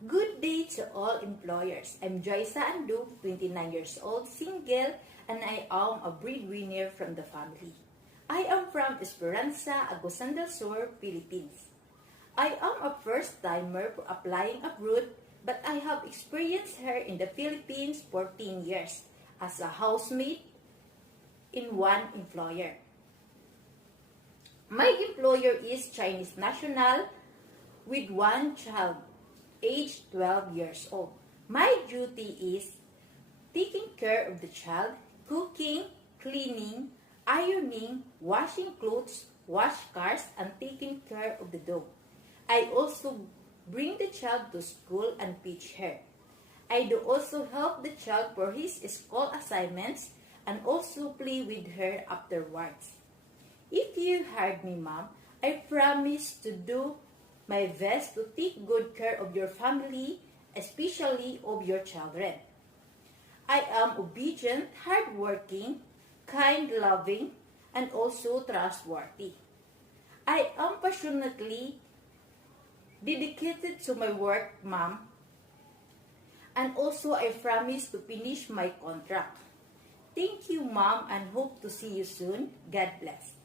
Good day to all employers. I'm Joysa Andu, 29 years old, single, and I am a breadwinner from the family. I am from Esperanza, Agusan del Sur, Philippines. I am a first-timer applying abroad, but I have experienced here in the Philippines 14 years as a housemaid in one employer. My employer is Chinese national with one child, age 12 years old. My duty is taking care of the child, cooking, cleaning, ironing, washing clothes, wash cars, and taking care of the dog. I also bring the child to school and teach her. I do also help the child for his school assignments and also play with her afterwards. If you heard me, Mom, I promise to do my best to take good care of your family, especially of your children. I am obedient, hardworking, kind, loving, and also trustworthy. I am passionately dedicated to my work, Mom, and also I promise to finish my contract. Thank you, Mom, and hope to see you soon. God bless.